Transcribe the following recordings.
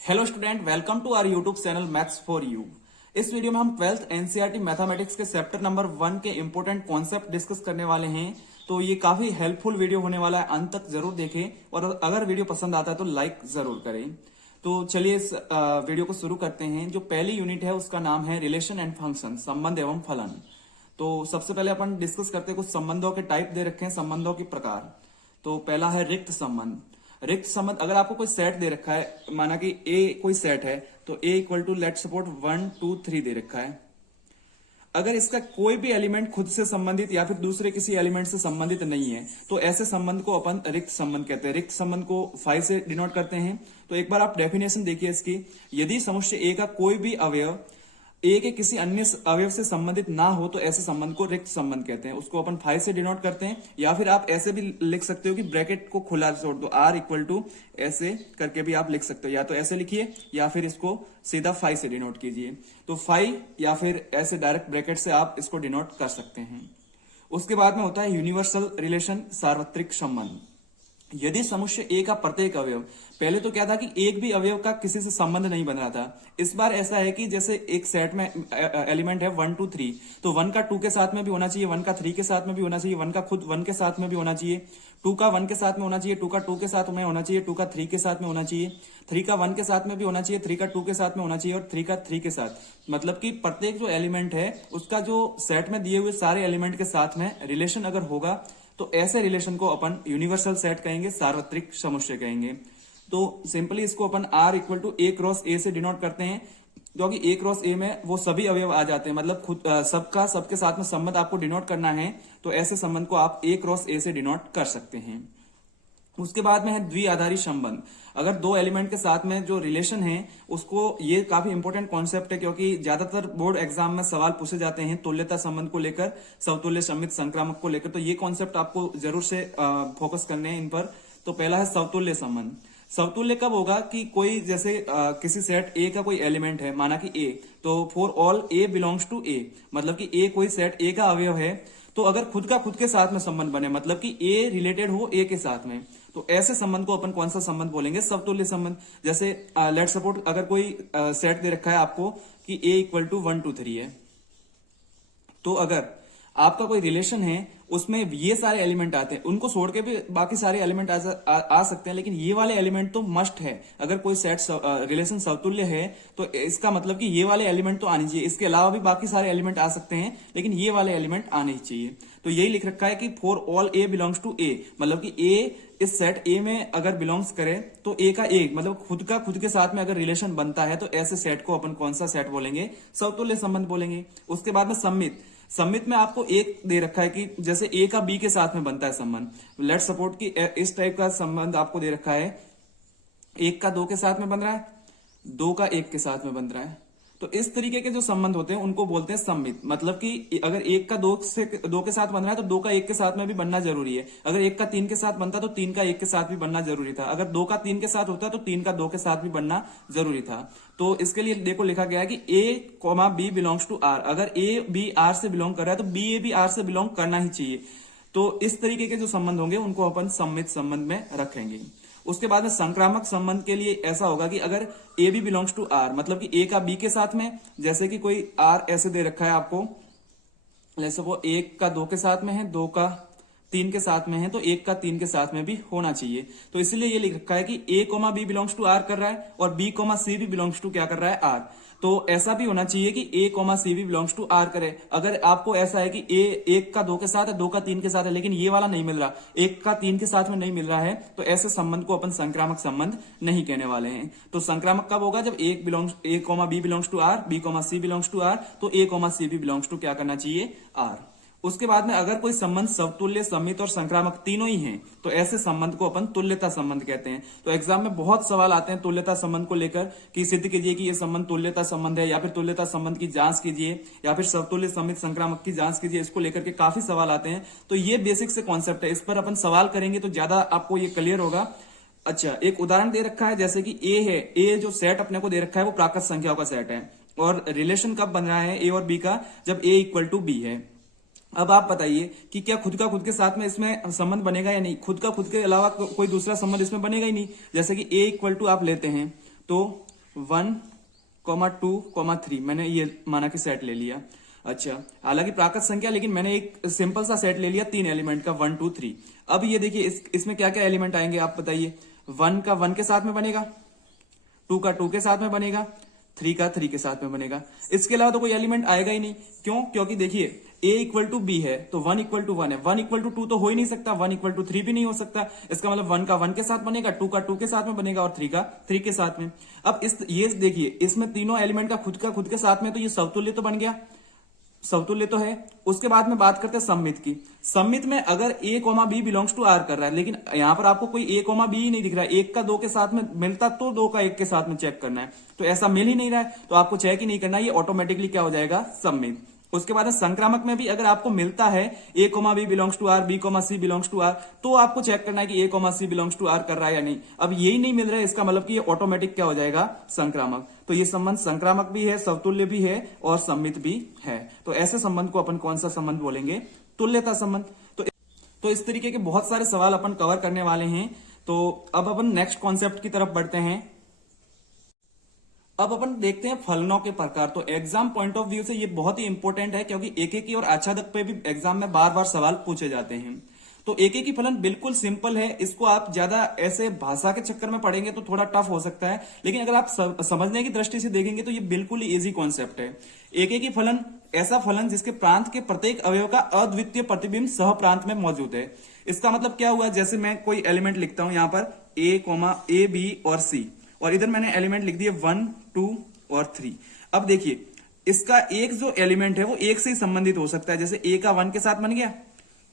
Hello student, welcome to our YouTube channel maths for you. इस video में हम 12th NCERT mathematics के chapter number 1 के important concept discuss करने वाले हैं। तो ये काफी हेल्पफुल वीडियो होने वाला है, अंत तक जरूर देखें और अगर वीडियो पसंद आता है तो लाइक जरूर करें। तो चलिए इस वीडियो को शुरू करते हैं। जो पहली यूनिट है उसका नाम है रिलेशन एंड फंक्शन, संबंध एवं फलन। तो सबसे पहले अपन डिस्कस करते हैं, कुछ संबंधों के टाइप दे रखे हैं, संबंधों के प्रकार। तो पहला है रिक्त संबंध। रिक्त संबंध, अगर आपको कोई सेट दे रखा है, माना कि ए कोई सेट है, तो ए इक्वल टू लेट सपोर्ट 1 2 3 दे रखा है। अगर इसका कोई भी एलिमेंट खुद से संबंधित या फिर दूसरे किसी एलिमेंट से संबंधित नहीं है तो ऐसे संबंध को अपन रिक्त संबंध कहते हैं। रिक्त संबंध को 5 से डिनोट करते हैं। तो एक बार आप डेफिनेशन देखिए इसकी। यदि समुच्चय ए का कोई भी अवयव ए के किसी अन्य अवयव से संबंधित ना हो तो ऐसे संबंध को रिक्त संबंध कहते हैं। उसको अपन 5 से डिनोट करते हैं, या फिर आप ऐसे भी लिख सकते हो कि ब्रैकेट को खुला छोड़ दो, आर इक्वल टू ऐसे करके भी आप लिख सकते हो। या तो ऐसे लिखिए या फिर इसको सीधा 5 से डिनोट कीजिए। तो 5 या फिर ऐसे डायरेक्ट ब्रैकेट से आप इसको डिनोट कर सकते हैं। उसके बाद में होता है यूनिवर्सल रिलेशन, सार्वत्रिक संबंध। यदि समुच्चय ए का प्रत्येक अवयव, पहले तो क्या था कि एक भी अवयव का किसी से संबंध नहीं बन रहा था। इस बार ऐसा है कि जैसे एक सेट में एलिमेंट है 1 2 3, तो 1 का 2 के साथ में भी होना चाहिए, 1 का 3 के साथ में भी होना चाहिए, 1 का खुद 1 के साथ में भी होना चाहिए, 2 का 1 के साथ में होना चाहिए, 2 का 2 के साथ में होना चाहिए, 2 का 3 के साथ में होना चाहिए, 3 का 1 के साथ में भी होना चाहिए, 3 का 2 के साथ में होना चाहिए और 3 का 3 के साथ। मतलब कि प्रत्येक जो एलिमेंट है उसका जो सेट में दिए हुए सारे एलिमेंट के साथ में रिलेशन अगर होगा तो ऐसे रिलेशन को अपन यूनिवर्सल सेट कहेंगे, सार्वत्रिक समुच्चय कहेंगे। तो सिंपली इसको अपन R equal to a cross a से डिनोट करते हैं, क्योंकि ए क्रॉस ए में वो सभी अवयव आ जाते हैं। मतलब खुद सबका सबके साथ में संबंध आपको डिनोट करना है तो ऐसे संबंध को आप ए क्रॉस ए से डिनोट कर सकते हैं। उसके बाद में है द्विआधारी संबंध। अगर दो एलिमेंट के साथ में जो रिलेशन है उसको, ये काफी इंपॉर्टेंट कॉन्सेप्ट है क्योंकि ज्यादातर बोर्ड एग्जाम में सवाल पूछे जाते हैं तुल्यता संबंध को लेकर, समतुल्य समित संक्रामक को लेकर। तो ये कॉन्सेप्ट आपको जरूर से फोकस करने हैं इन पर। तो पहला है समतुल्य संबंध। समतुल्य कब होगा कि कोई जैसे किसी सेट ए का कोई एलिमेंट है, माना कि ए, तो for all a belongs to a, मतलब कि ए कोई सेट ए का अवयव है, तो अगर खुद का खुद के साथ में संबंध बने, मतलब कि ए रिलेटेड हो ए के साथ में, तो ऐसे संबंध को अपन कौन सा संबंध बोलेंगे? समतुल्य संबंध। जैसे लेट सपोर्ट अगर कोई सेट दे रखा है आपको कि ए इक्वल टू 1 2 3 है, तो अगर आपका कोई रिलेशन है उसमें ये सारे एलिमेंट आते हैं, उनको छोड़ के भी बाकी सारे एलिमेंट आ सकते हैं, लेकिन ये वाले एलिमेंट तो मस्ट है। अगर कोई सेट रिलेशन समतुल्य है तो इसका मतलब कि ये वाले एलिमेंट तो आने चाहिए। इसके अलावा भी बाकी सारे एलिमेंट आ सकते हैं, लेकिन ये वाले एलिमेंट आने ही चाहिए। तो यही लिख रखा है कि for all a belongs to a, मतलब कि ए इस सेट ए में अगर बिलोंग्स करे तो ए का ए, मतलब खुद का खुद के साथ में अगर रिलेशन बनता है तो ऐसे सेट को अपन कौन सा सेट बोलेंगे? समतुल्य संबंध बोलेंगे। उसके बाद में सम्मित। सम्मित में आपको एक दे रखा है कि जैसे ए का बी के साथ में बनता है संबंध। लेट सपोर्ट कि इस टाइप का संबंध आपको दे रखा है, 1 का 2 के साथ में बन रहा है, 2 का 1 के साथ में बन रहा है। तो इस तरीके के जो संबंध होते हैं उनको बोलते हैं सम्मित। मतलब कि अगर 1 का 2 के साथ बन रहा है तो 2 का 1 के साथ में भी बनना जरूरी है। अगर 1 का 3 के साथ बनता तो 3 का 1 के साथ भी बनना जरूरी था। अगर 2 का 3 के साथ होता तो 3 का 2 के साथ भी बनना जरूरी था। तो इसके लिए देखो लिखा गया है कि a comma b belongs to R. अगर ए बी आर से बिलोंग कर रहा है तो बी ए भी आर से बिलोंग करना ही चाहिए। तो इस तरीके के जो संबंध होंगे उनको अपन सम्मित संबंध में रखेंगे। उसके बाद में संक्रामक संबंध के लिए ऐसा होगा कि अगर a b belongs to R, मतलब कि ए का बी के साथ में, जैसे कि कोई आर ऐसे दे रखा है आपको, जैसे वो 1 का 2 के साथ में है, 2 का 3 के साथ में है, तो 1 का 3 के साथ में भी होना चाहिए। तो इसलिए ये लिख रखा है कि a comma b belongs to R कर रहा है और बी कोमा सी भी बिलोंग्स टू क्या कर रहा है? आर। तो ऐसा भी होना चाहिए कि ए कोमा सी भी बिलोंग्स टू आर करे। अगर आपको ऐसा है कि ए 1 का 2 के साथ है, 2 का 3 के साथ है, लेकिन ये वाला नहीं मिल रहा, 1 का 3 के साथ में नहीं मिल रहा है, तो ऐसे संबंध को अपन संक्रामक संबंध नहीं कहने वाले हैं। तो संक्रामक कब होगा? जब a comma b belongs to R, b comma c belongs to R, तो ए कोमा सी भी बिलोंग्स टू क्या करना चाहिए? आर। उसके बाद में अगर कोई संबंध समतुल्य, सम्मित और संक्रामक तीनों ही हैं तो ऐसे संबंध को अपन तुल्यता संबंध कहते हैं। तो एग्जाम में बहुत सवाल आते हैं तुल्यता संबंध को लेकर कि सिद्ध कीजिए कि ये संबंध तुल्यता संबंध है, या फिर तुल्यता संबंध की जांच कीजिए, या फिर समतुल्य सम्मित संक्रामक की जांच कीजिए। इसको लेकर के काफी सवाल आते हैं। तो ये बेसिक से कॉन्सेप्ट है, इस पर अपन सवाल करेंगे तो ज्यादा आपको ये क्लियर होगा। अच्छा, एक उदाहरण दे रखा है, जैसे कि ए है, ए जो सेट अपने को दे रखा है वो प्राकृत संख्याओं का सेट है और रिलेशन कब बन रहा है ए और बी का? जब ए इक्वल टू बी है। अब आप बताइए कि क्या खुद का खुद के साथ में इसमें संबंध बनेगा या नहीं? खुद का खुद के अलावा कोई दूसरा संबंध इसमें बनेगा ही नहीं। जैसे कि ए इक्वल टू आप लेते हैं तो 1,2,3 मैंने ये माना कि सेट ले लिया। अच्छा, हालांकि प्राकृत संख्या, लेकिन मैंने एक सिंपल सा सेट ले लिया 3 एलिमेंट का 1 2 3। अब ये देखिए इसमें क्या क्या एलिमेंट आएंगे आप बताइए। 1 का 1 के साथ में बनेगा, 2 का 2 के साथ में बनेगा, 3 का 3 के साथ में बनेगा। इसके अलावा तो कोई एलिमेंट आएगा ही नहीं। क्यों? क्योंकि देखिए a इक्वल टू बी है तो 1 इक्वल टू 1 है, 1 इक्वल टू 2 तो हो ही नहीं सकता, 1 इक्वल टू 3 भी नहीं हो सकता। इसका मतलब 1 का 1 के साथ बनेगा, 2 का 2 के साथ में बनेगा और 3 का 3 के साथ में। अब ये देखिए इसमें तीनों एलिमेंट का खुद के साथ में, तो ये समतुल्य तो बन गया, समतुल्य तो है। उसके बाद में बात करते हैं सममित की। सममित में अगर a comma b belongs to R कर रहा है, लेकिन यहां पर आपको कोई a कोमा बी ही नहीं दिख रहा है, 1 का 2 के साथ में मिलता तो 2 का 1 के साथ में चेक करना है, तो ऐसा मिल ही नहीं रहा है तो आपको चेक ही नहीं करना, ये ऑटोमेटिकली क्या हो जाएगा, सममित। उसके बाद संक्रामक में भी अगर आपको मिलता है a comma b belongs to R, b comma c belongs to R, तो आपको चेक करना है कि a comma c belongs to R कर रहा है या नहीं। अब यही नहीं मिल रहा है, इसका मतलब कि ये ऑटोमेटिक क्या हो जाएगा, संक्रामक। तो ये संबंध संक्रामक भी है, समतुल्य भी है और सम्मित भी है। तो ऐसे संबंध को अपन कौन सा संबंध बोलेंगे, तुल्यता संबंध। तो इस तरीके के बहुत सारे सवाल अपन कवर करने वाले हैं। तो अब अपन नेक्स्ट कॉन्सेप्ट की तरफ बढ़ते हैं। अब अपन देखते हैं फलनों के प्रकार। तो एग्जाम पॉइंट ऑफ व्यू से ये बहुत ही इंपॉर्टेंट है, क्योंकि एकेकी और आच्छादक पे भी एग्जाम में बार बार सवाल पूछे जाते हैं। तो एकेकी फलन बिल्कुल सिंपल है, इसको आप ज्यादा ऐसे भाषा के चक्कर में पढ़ेंगे तो थोड़ा टफ हो सकता है, लेकिन अगर आप समझने की दृष्टि से देखेंगे तो ये बिल्कुल ही इजी कॉन्सेप्ट है। एकेकी फलन ऐसा फलन जिसके प्रांत के प्रत्येक अवयव का अद्वितीय प्रतिबिंब सह प्रांत में मौजूद है। इसका मतलब क्या हुआ, जैसे मैं कोई एलिमेंट लिखता हूं यहां पर a, b और c, और इधर मैंने एलिमेंट लिख दिए 1 2 और 3। अब देखिए इसका एक जो एलिमेंट है वो एक से ही संबंधित हो सकता है, जैसे a का 1 के साथ बन गया,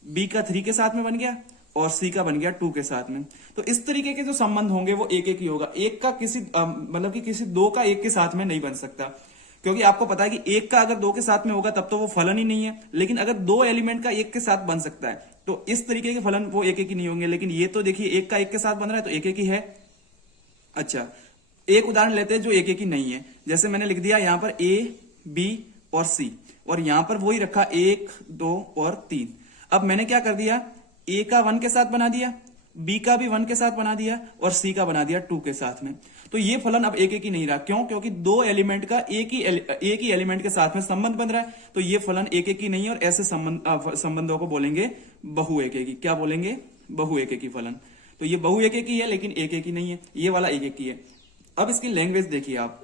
b का 3 के साथ में बन गया और c का बन गया 2 के साथ में। तो इस तरीके के जो संबंध होंगे वो एक एक ही होगा, एक का किसी मतलब कि किसी दो का एक के साथ में नहीं बन सकता, क्योंकि आपको पता है कि एक का अगर दो के साथ में होगा तब तो वो फलन ही नहीं है, लेकिन अगर दो एलिमेंट का एक के साथ बन सकता है तो इस तरीके के फलन वो एक एक ही नहीं होंगे। लेकिन ये तो देखिए एक का एक के साथ बन रहा है तो एक एक ही है। अच्छा, एक उदाहरण लेते हैं जो एक एक ही नहीं है, जैसे मैंने लिख दिया यहां पर a, b और c, और यहां पर वही रखा 1 2 और 3। अब मैंने क्या कर दिया, a का 1 के साथ बना दिया, b का भी 1 के साथ बना दिया और c का बना दिया 2 के साथ में। तो ये फलन अब एक एक ही नहीं रहा। क्यों? क्योंकि दो एलिमेंट का एक ही एलिमेंट के साथ में संबंध बन रहा है, तो ये फलन एक एक ही नहीं है, और ऐसे संबंधों को बोलेंगे बहु एक एक ही। क्या बोलेंगे? बहु एक एक ही फलन। तो ये बहु एक एक ही है लेकिन एक एक ही नहीं है, ये वाला एक एक ही है। अब इसकी लैंग्वेज देखिए आप,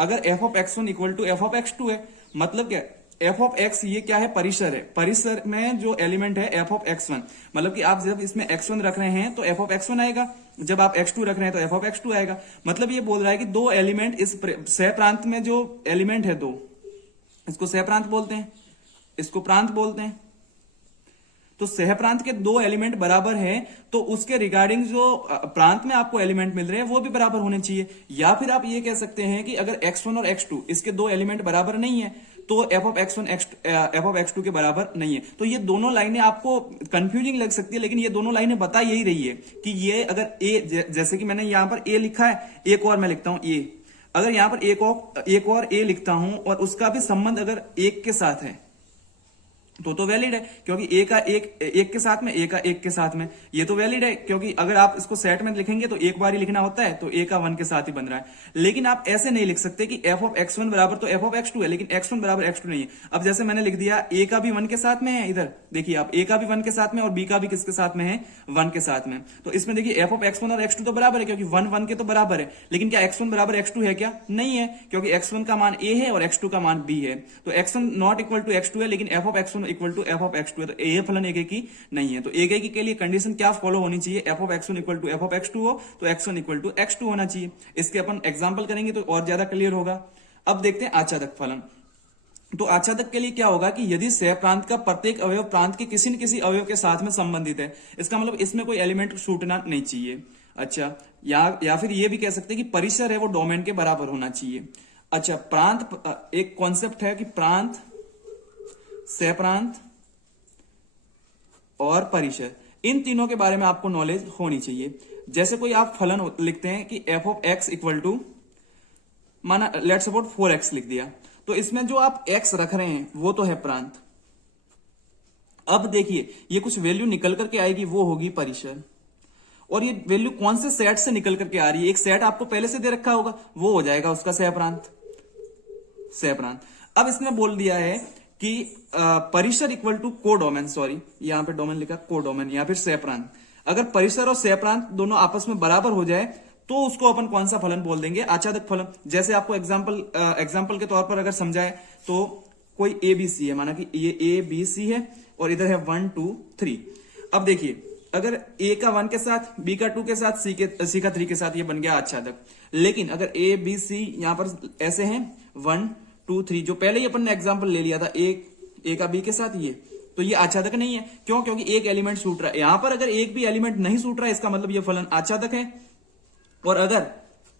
अगर f of x1 equal to f of x2 है, मतलब क्या, f ऑफ x ये क्या है, परिसर है। परिसर में जो एलिमेंट है f ऑफ x1, मतलब कि आप जब इसमें x1 रख रहे हैं तो f ऑफ x1 आएगा, जब आप x2 रख रहे हैं तो f ऑफ x2 आएगा। मतलब ये बोल रहा है कि दो एलिमेंट इस सह प्रांत में जो एलिमेंट है दो, इसको सह प्रांत बोलते हैं, इसको प्रांत बोलते हैं। तो सह प्रांत के दो एलिमेंट बराबर हैं तो उसके रिगार्डिंग जो प्रांत में आपको एलिमेंट मिल रहे हैं वो भी बराबर होने चाहिए। या फिर आप ये कह सकते हैं कि अगर x1 और x2 इसके दो एलिमेंट बराबर नहीं है तो f of x1 f of x2 के बराबर नहीं है। तो ये दोनों लाइनें आपको कंफ्यूजिंग लग सकती है, लेकिन ये दोनों लाइनें बता यही रही है कि ये अगर a, जैसे कि मैंने यहां पर a लिखा है, एक और मैं लिखता हूं a, अगर यहां पर एक और a लिखता हूं और उसका भी संबंध अगर एक के साथ है तो वैलिड है, क्योंकि ए का एक के साथ में, ए का एक के साथ में, ये तो वैलिड है। क्योंकि अगर आप इसको सेट में लिखेंगे तो एक बार ही लिखना होता है, तो ए का 1 के साथ ही बन रहा है। लेकिन आप ऐसे नहीं लिख सकते कि f ऑफ x1 बराबर तो f ऑफ x2 है, लेकिन x1 बराबर x2 नहीं है। अब जैसे मैंने लिख दिया a का भी 1 के साथ में है, इधर देखिए आप, a का भी 1 के साथ में और b का भी किसके साथ में है, 1 के साथ में। तो इसमें देखिए f ऑफ x1 और x2 तो बराबर है, क्योंकि 1 1 के तो बराबर है। लेकिन क्या x1 बराबर x2 है क्या? नहीं है, क्योंकि x1 का मान a है और x2 का मान b है। तो x1 not equal to x2 है, लेकिन f of x1 equal to f of x2 है। तो ये फलन एक एक ही नहीं है। तो एक एक के लिए कंडीशन क्या फॉलो होनी चाहिए, f of x1 equal to f of x2 हो तो x1 इक्वल टू x2 होना चाहिए। इसके अपन एग्जांपल करेंगे तो और ज्यादा क्लियर होगा। अब देखते हैं आच्छादक फलन। तो आच्छादक के लिए क्या होगा कि यदि सह प्रांत का प्रत्येक अवयव प्रांत के किसी न किसी अवयव के साथ में संबंधित है, इसका मतलब इसमें कोई एलिमेंट छूटना नहीं चाहिए। अच्छा, या फिर ये भी कह सकते हैं कि परिसर है वो डोमेन के बराबर होना चाहिए। अच्छा, प्रांत, एक कॉन्सेप्ट है कि प्रांत, सह प्रांत और परिसर, इन तीनों के बारे में आपको नॉलेज होनी चाहिए। जैसे कोई आप फलन लिखते हैं कि f of x equal to, माना लेट्स सपोज 4x लिख दिया, तो इसमें जो आप x रख रहे हैं वो तो है प्रांत। अब देखिए ये कुछ वैल्यू निकल करके आएगी, वो होगी परिसर। और ये वैल्यू कौन से सेट से निकल करके आ रही है, एक सेट आपको पहले से दे रखा होगा, वो हो जाएगा उसका सहप्रांत। अब इसने बोल दिया है कि परिसर इक्वल टू कोडोमेन, सॉरी यहां पे डोमेन लिखा कोडोमेन या फिर सहप्रांत। अगर परिसर और सहप्रांत दोनों आपस में बराबर हो जाए तो उसको अपन कौन सा फलन बोल देंगे, आच्छादक फलन। जैसे आपको एग्जाम्पल के तौर पर अगर समझाए तो कोई ए बी सी है, माना कि ये ए बी सी है और इधर है 1 2 3। अब देखिए अगर ए का 1 के साथ, बी का 2 के साथ, सी का 3 के साथ, ये बन गया आच्छादक। लेकिन अगर ए बी सी यहां पर ऐसे हैं 1 2 3, जो पहले ही अपन ने एग्जाम्पल ले लिया था ए का बी के साथ, ये तो ये आच्छादक नहीं है। क्यों? क्योंकि एक एलिमेंट छूट रहा है। यहां पर अगर एक भी एलिमेंट नहीं छूट रहा है इसका मतलब ये फलन आच्छादक है, और अगर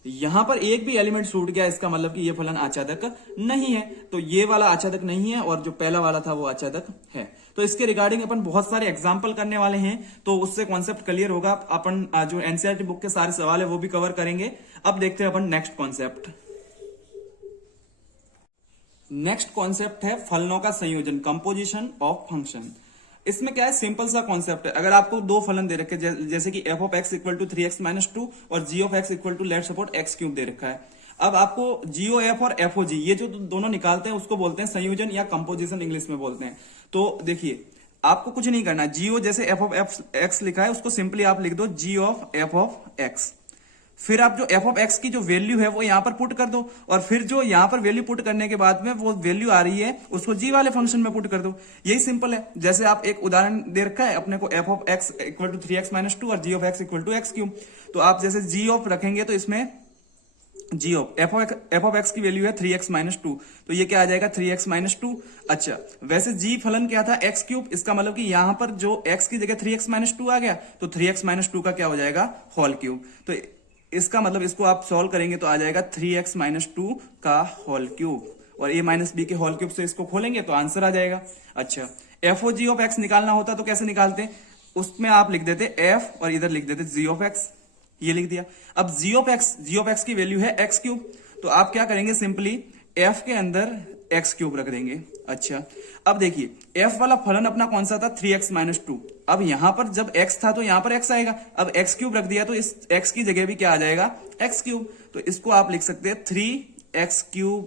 यहां पर एक भी एलिमेंट छूट गया इसका मतलब कि ये फलन आच्छादक नहीं है। तो ये वाला आच्छादक नहीं है और जो पहला वाला था वो आच्छादक है। तो इसके रिगार्डिंग अपन बहुत सारे एग्जाम्पल करने वाले हैं, तो उससे कॉन्सेप्ट क्लियर होगा। अपन जो एनसीईआरटी बुक के सारे सवाल है वो भी कवर करेंगे। अब देखते हैं अपन नेक्स्ट कॉन्सेप्ट। नेक्स्ट कॉन्सेप्ट है फलनों का संयोजन, कंपोजिशन ऑफ फंक्शन। इसमें क्या है, सिंपल सा कॉन्सेप्ट है। अगर आपको दो फलन दे रखे जैसे कि f of x equal to 3x - 2 और g of x equal to let suppose x³ दे रखा है। अब आपको जीओ एफ और एफओ जी ये जो दोनों निकालते हैं उसको बोलते हैं संयोजन या कंपोजिशन, इंग्लिश में बोलते हैं। तो देखिए आपको कुछ नहीं करना, जीओ जैसे एफ ऑफ एक्स लिखा है उसको सिंपली आप लिख दो जी ऑफ एफ ऑफ एक्स। फिर आप जो एफ ऑफ एक्स की जो वैल्यू है वो यहां पर पुट कर दो, और फिर जो यहां पर वैल्यू पुट करने के बाद में वो वैल्यू आ रही है उसको जी वाले फंक्शन में पुट कर दो। यही सिंपल है। जैसे आप एक उदाहरण दे रखा है अपने को, f of x equal to 3x - 2 और g of x equal to x³। तो आप जैसे जी ऑफ रखेंगे तो इसमें g of f of x की वैल्यू है 3x - 2, तो ये क्या आ जाएगा 3x - 2। अच्छा, वैसे जी फलन क्या था x³, इसका मतलब कि यहां पर जो x की जगह 3x - 2 आ गया तो 3x - 2 का क्या हो जाएगा होल क्यूब। तो इसका मतलब इसको आप सॉल्व करेंगे तो आ जाएगा 3x - 2 का होल क्यूब, और a माइनस बी के होल क्यूब से इसको खोलेंगे तो आंसर आ जाएगा। अच्छा, f o g of x निकालना होता तो कैसे निकालते, उसमें आप लिख देते एफ और इधर लिख देते जी ऑफ एक्स, ये लिख दिया। अब जी ऑफ एक्स की वैल्यू है x³, तो आप क्या करेंगे, सिंपली f के अंदर x³ रख देंगे। अच्छा, अब देखिए f वाला फलन अपना कौन सा था 3x - 2। अब यहां पर जब x था तो यहां पर x आएगा, अब x³ रख दिया तो इस x की जगह भी क्या आ जाएगा x³। तो इसको आप लिख सकते हैं 3x³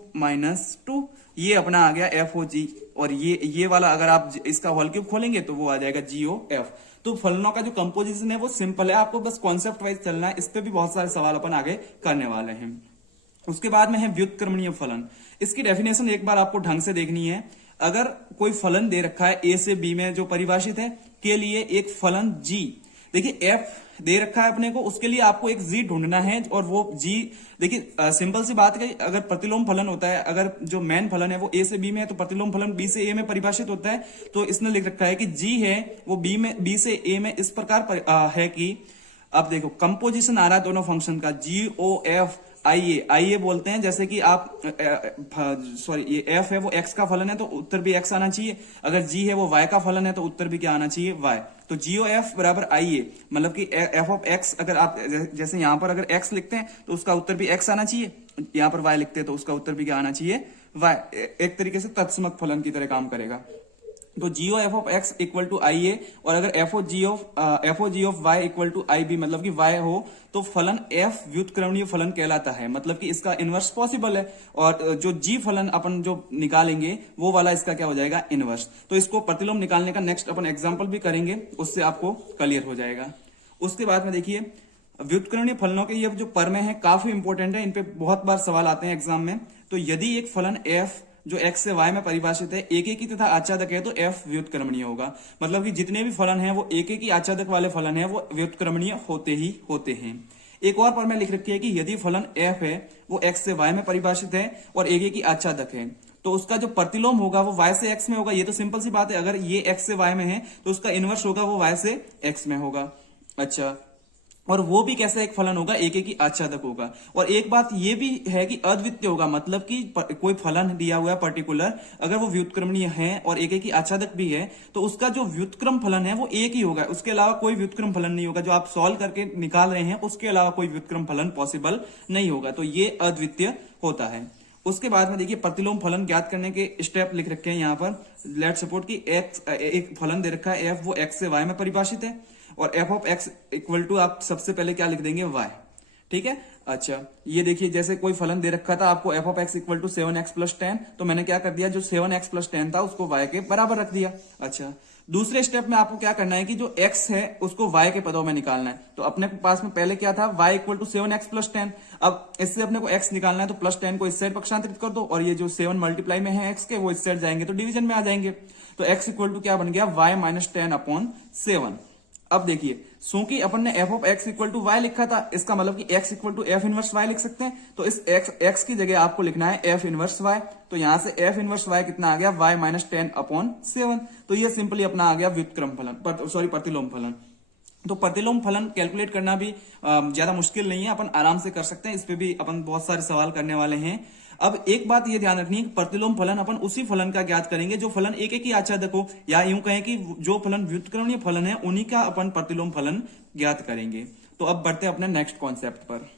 - 2, ये अपना आ गया एफ ओ जी। और ये वाला अगर आप इसका होल क्यूब खोलेंगे तो वो आ जाएगा GOF। तो फलनों का जो कंपोजिशन है वो सिंपल है, आपको बस कॉन्सेप्ट वाइज चलना है। इस पे भी बहुत सारे सवाल अपन आगे करने वाले हैं। उसके बाद में है व्युत्क्रमणीय फलन। इसकी डेफिनेशन एक बार आपको ढंग से देखनी है। अगर कोई फलन दे रखा है a से b में जो परिभाषित है के लिए एक फलन g, देखिए f दे रखा है अपने को, उसके लिए आपको एक g ढूंढना है, और वो g देखिए सिंपल सी बात है, अगर प्रतिलोम फलन होता है, अगर जो मेन फलन है वो a से b में है तो प्रतिलोम फलन b से a में परिभाषित होता है। तो इसने लिख रखा है कि g है वो b से a में इस प्रकार है कि, अब देखो कंपोजिशन आ रहा है दोनों फंक्शन का, GOF आइए बोलते हैं। जैसे कि आप सॉरी ये f है वो x का फलन है तो उत्तर भी x आना चाहिए, अगर g है वो y का फलन है तो उत्तर भी क्या आना चाहिए y। तो GOF बराबर आइए, मतलब कि f ऑफ x, अगर आप जैसे यहां पर अगर x लिखते हैं तो उसका उत्तर भी x आना चाहिए, यहां पर y लिखते हैं तो उसका उत्तर भी क्या आना चाहिए y। एक तरीके से तत्समक फलन की तरह काम करेगा। तो GOF of x equal to IA, और अगर FOG of y equal to IB, मतलब कि y हो तो फलन f व्युत्क्रमणीय फलन कहलाता है, मतलब कि इसका इनवर्स पॉसिबल है। और जो g फलन अपन जो निकालेंगे वो वाला इसका क्या हो जाएगा इनवर्स। तो इसको प्रतिलोम निकालने का नेक्स्ट अपन एग्जाम्पल भी करेंगे, उससे आपको क्लियर हो जाएगा। उसके बाद में देखिए व्युत्क्रमणीय फलनों के ये जो परमें हैं काफी इंपॉर्टेंट है, इन पे बहुत बार सवाल आते हैं एग्जाम में। तो यदि एक फलन f जो x से y में परिभाषित है एक ही तथा आच्छादक है तो f व्युत्क्रमणीय होगा, मतलब कि जितने भी फलन हैं वो एक ही आच्छादक वाले फलन हैं वो व्युत्क्रमणीय होते ही होते हैं। एक और पर मैं लिख रखी है कि यदि फलन f है वो x से y में परिभाषित है और एक ही आच्छादक है तो उसका जो प्रतिलोम होगा वो y से x में होगा। ये तो सिंपल सी बात है, अगर ये x से y में है तो उसका इनवर्स होगा वो y से x में होगा। अच्छा, और वो भी कैसा एक फलन होगा, एक ही आच्छादक होगा। और एक बात ये भी है कि अद्वितीय होगा, मतलब कि कोई फलन दिया हुआ है पर्टिकुलर, अगर वो व्युत्क्रमणीय है और एक ही आच्छादक भी है तो उसका जो व्युत्क्रम फलन है वो एक ही होगा, उसके अलावा कोई व्युत्क्रम फलन नहीं होगा। जो आप सॉल्व करके निकाल रहे हैं उसके अलावा कोई व्युत्क्रम फलन पॉसिबल नहीं होगा, तो ये अद्वितीय होता है। उसके बाद में देखिए प्रतिलोम फलन ज्ञात करने के स्टेप लिख रखे हैं यहाँ पर। लेट सपोर्ट की एक फलन दे रखा है f, वो x से y में परिभाषित है और f of x equal to आप सबसे पहले क्या लिख देंगे, वाई। ठीक है। अच्छा, ये देखिए जैसे कोई फलन दे रखा था आपको f of x equal to 7x plus 10, तो मैंने क्या कर दिया, जो 7x प्लस 10 था उसको y के बराबर रख दिया। अच्छा, दूसरे स्टेप में आपको क्या करना है कि जो x है उसको y के पदों में निकालना है। तो अपने पास में पहले क्या था, y equal to 7x plus 10। अब इससे अपने को x निकालना है, तो प्लस 10 को इस साइड पक्षांतरित कर दो, और ये जो 7 मल्टीप्लाई में है x के वो इस साइड जाएंगे तो डिवीजन में आ जाएंगे। तो x इक्वल टू क्या बन गया, y माइनस 10 अपॉन 7। अब देखिए, क्योंकि अपन ने f of x equal to y लिखा था, इसका मतलब कि x equal to f inverse y लिख सकते हैं। तो इस एक्स की जगह आपको लिखना है एफ इनवर्स वाई। तो यहां से एफ इनवर्स वाई कितना आ गया, वाई माइनस 10 अपॉन 7। तो ये सिंपली अपना आ गया व्युत्क्रम फलन, सॉरी प्रतिलोम फलन। तो प्रतिलोम फलन कैलकुलेट करना भी ज्यादा मुश्किल नहीं है, अपन आराम से कर सकते हैं। इस पे भी अपन बहुत सारे सवाल करने वाले हैं। अब एक बात ये ध्यान रखनी है कि प्रतिलोम फलन अपन उसी फलन का ज्ञात करेंगे जो फलन एक एक ही आच्छादक हो, या यूं कहें कि जो फलन व्युत्क्रमणीय फलन है उन्हीं का अपन प्रतिलोम फलन ज्ञात करेंगे। तो अब बढ़ते हैं अपने नेक्स्ट कॉन्सेप्ट पर।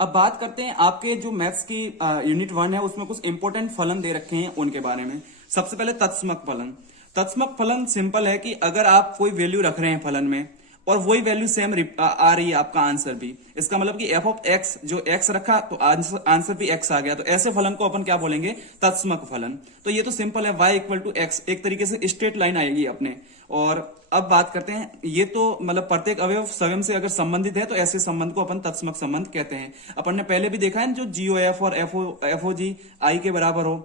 अब बात करते हैं आपके जो मैथ्स की यूनिट 1 है उसमें कुछ इंपॉर्टेंट फलन दे रखे हैं उनके बारे में। सबसे पहले तत्समक फलन। तत्समक फलन सिंपल है कि अगर आप कोई वैल्यू रख रहे हैं फलन में और वही वैल्यू सेम आ रही है आपका आंसर भी, इसका मतलब कि एफ ऑफ एक्स जो एक्स रखा तो आंसर भी एक्स आ गया, तो ऐसे फलन को अपन क्या बोलेंगे, तत्समक फलन। तो ये तो सिंपल है, y इक्वल टू एक्स एक तरीके से स्ट्रेट लाइन आएगी अपने। और अब बात करते हैं, ये तो मतलब प्रत्येक अवयव स्वयं से अगर संबंधित है तो ऐसे संबंध को अपन तत्समक संबंध कहते हैं। अपन ने पहले भी देखा है जो GOF और FOG आई के बराबर हो,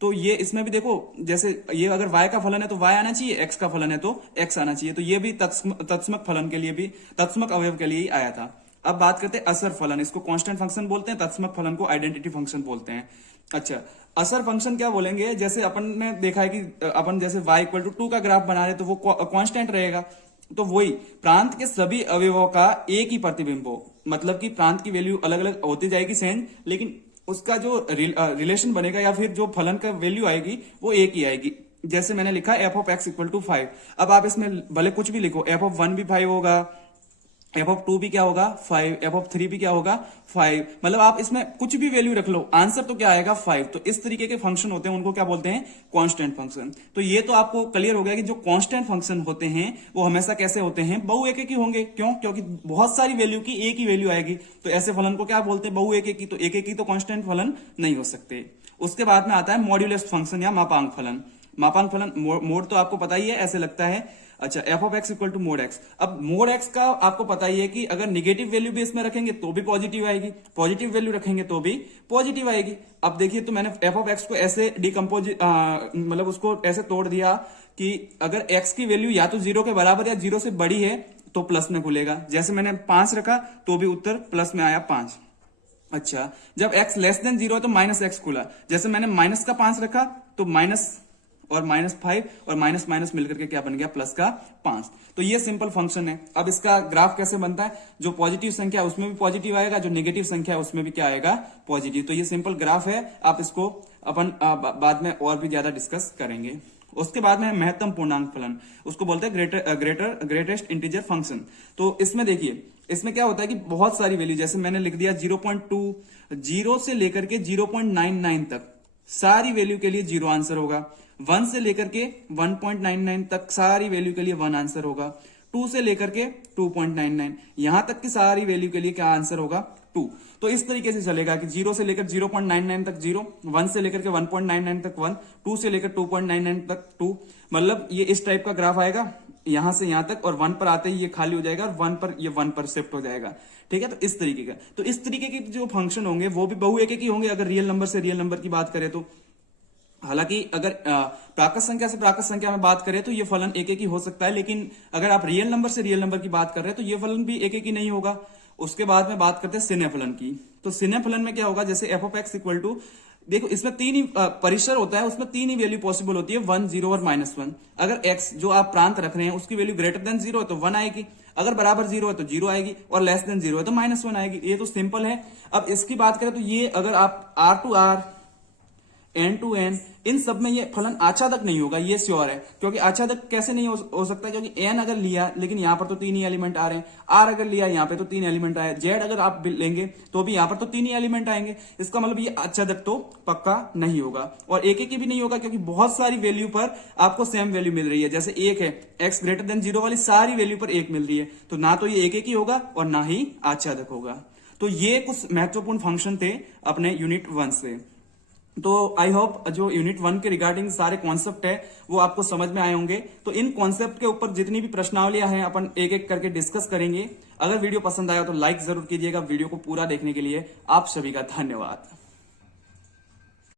तो ये इसमें भी देखो, जैसे ये अगर y का फलन है तो y आना चाहिए, x का फलन है तो x आना चाहिए। तो ये भी तत्समक फलन के लिए भी, तत्समक अवयव के लिए ही आया था। अब बात करते हैं असर फलन। इसको कांस्टेंट फंक्शन बोलते हैं, तत्समक फलन को आइडेंटिटी फंक्शन बोलते हैं। अच्छा, असर फंक्शन क्या बोलेंगे, जैसे अपन ने देखा है कि अपन जैसे y इक्वल टू 2 का ग्राफ बना रहे तो वो कांस्टेंट रहेगा। तो वही प्रांत के सभी अवयवों का एक ही प्रतिबिंब हो, मतलब कि प्रांत की वैल्यू अलग अलग होती जाएगी सेम, लेकिन उसका जो रिलेशन बनेगा या फिर जो फलन का वैल्यू आएगी वो एक ही आएगी। जैसे मैंने लिखा f of x equal to 5। अब आप इसमें भले कुछ भी लिखो, एफ ऑफ 1 भी 5 होगा, एफ ऑफ 2 भी क्या होगा 5, एफ ऑफ 3 भी क्या होगा 5, मतलब आप इसमें कुछ भी वैल्यू रख लो, आंसर तो क्या आएगा 5। तो इस तरीके के फंक्शन होते हैं, उनको क्या बोलते हैं, कांस्टेंट फंक्शन। तो ये तो आपको क्लियर हो गया कि जो कांस्टेंट फंक्शन होते हैं वो हमेशा कैसे होते हैं, बहु एक ही होंगे। क्यों? क्योंकि बहुत सारी वैल्यू की एक ही वैल्यू आएगी, तो ऐसे फलन को क्या बोलते हैं, बहु एक ही। तो एक ही तो कांस्टेंट फलन नहीं हो सकते। उसके बाद में आता है मॉड्यूलस फंक्शन या मापांक फलन। मापांक फलन मोड तो आपको पता ही है, ऐसे लगता है। अच्छा, f of x equal to mod x. अब मोड एक्स का आपको पता ही है कि अगर निगेटिव वैल्यू भी इसमें रखेंगे तो भी पॉजिटिव आएगी, पॉजिटिव वैल्यू रखेंगे तो भी पॉजिटिव आएगी। अब देखिए, तो मैंने एफ ऑफ एक्स को ऐसे डिकम्पोज मतलब उसको ऐसे तोड़ दिया कि अगर एक्स की वैल्यू या तो 0 के बराबर या 0 से बड़ी है तो प्लस में खुलेगा। जैसे मैंने 5 रखा तो भी उत्तर प्लस में आया 5। अच्छा, जब x लेस देन 0 है तो माइनस एक्स खुला। जैसे मैंने माइनस का 5 रखा तो माइनस और -5 और माइनस माइनस मिलकर के क्या बन गया, प्लस का 5। तो ये सिंपल फंक्शन है। अब इसका ग्राफ कैसे बनता है, जो पॉजिटिव संख्या है उसमें भी पॉजिटिव आएगा, जो नेगेटिव संख्या है उसमें भी क्या आएगा, पॉजिटिव। तो ये सिंपल ग्राफ है, आप इसको अपन बाद में और भी ज्यादा डिस्कस करेंगे। उसके बाद में महत्तम पूर्णांक फलन, उसको बोलते हैं ग्रेटेस्ट इंटीजर फंक्शन। तो इसमें देखिए, इसमें क्या होता है कि बहुत सारी वैल्यू, जैसे मैंने लिख दिया 0.2, 0 से लेकर के 0.99 तक सारी वैल्यू के लिए 0 आंसर होगा। 1 से लेकर के 1.99 तक सारी वैल्यू के लिए 1 आंसर होगा। 2 से लेकर के 2.99 यहां तक की सारी वैल्यू के लिए क्या आंसर होगा, 2। तो इस तरीके से चलेगा कि 0 से लेकर 0.99 तक 0, 1 से लेकर के 1.99 तक 1, 2 से लेकर 2.99 तक 2। मतलब ये इस टाइप का ग्राफ आएगा यहां से यहां तक, और 1 पर आते ही ये खाली हो जाएगा और 1 पर शिफ्ट हो जाएगा। ठीक है, तो इस तरीके का, तो इस तरीके के जो फंक्शन होंगे वो भी बहु एक ही होंगे अगर रियल नंबर से रियल नंबर की बात करें तो। हालांकि अगर प्राकृत संख्या से प्राकृत संख्या में बात करें तो ये फलन एक ही हो सकता है, लेकिन अगर आप रियल नंबर से रियल नंबर की बात कर रहे हैं तो ये फलन भी एक ही नहीं होगा। उसके बाद में बात करते हैं सिने फलन की। तो सिने फलन में क्या होगा, जैसे f of x equal to, देखो इसमें 3 ही परिसर होता है, उसमें 3 ही वैल्यू पॉसिबल होती है, 1, 0 और -1। अगर x जो आप प्रांत रख रहे हैं उसकी वैल्यू ग्रेटर देन 0 है तो 1 आएगी, अगर बराबर 0 है तो 0 आएगी, और लेस देन 0 है तो -1 आएगी। ये तो सिंपल है। अब इसकी बात करें तो ये अगर आप R to R n to n, इन सब में ये फलन आच्छादक नहीं होगा, ये श्योर है। क्योंकि आच्छादक कैसे नहीं हो सकता, क्योंकि n अगर लिया लेकिन यहां पर तो 3 ही एलिमेंट आ रहे हैं, r अगर लिया यहां पे तो 3 एलिमेंट आए, z अगर आप लेंगे तो भी यहां पर तो 3 ही एलिमेंट आएंगे। इसका मतलब ये आच्छादक तो पक्का नहीं होगा। और एक एक भी नहीं होगा, क्योंकि बहुत सारी वैल्यू पर आपको सेम वैल्यू मिल रही है। जैसे एक है x ग्रेटर देन 0 वाली सारी वैल्यू पर एक मिल रही है, तो ना तो ये एक ही होगा और ना ही आच्छादक होगा। तो ये कुछ महत्वपूर्ण फंक्शन थे अपने यूनिट 1 से। तो आई होप जो यूनिट 1 के रिगार्डिंग सारे कॉन्सेप्ट है वो आपको समझ में आए होंगे। तो इन कॉन्सेप्ट के ऊपर जितनी भी प्रश्नावलियां हैं अपन एक एक करके डिस्कस करेंगे। अगर वीडियो पसंद आया तो लाइक जरूर कीजिएगा। वीडियो को पूरा देखने के लिए आप सभी का धन्यवाद।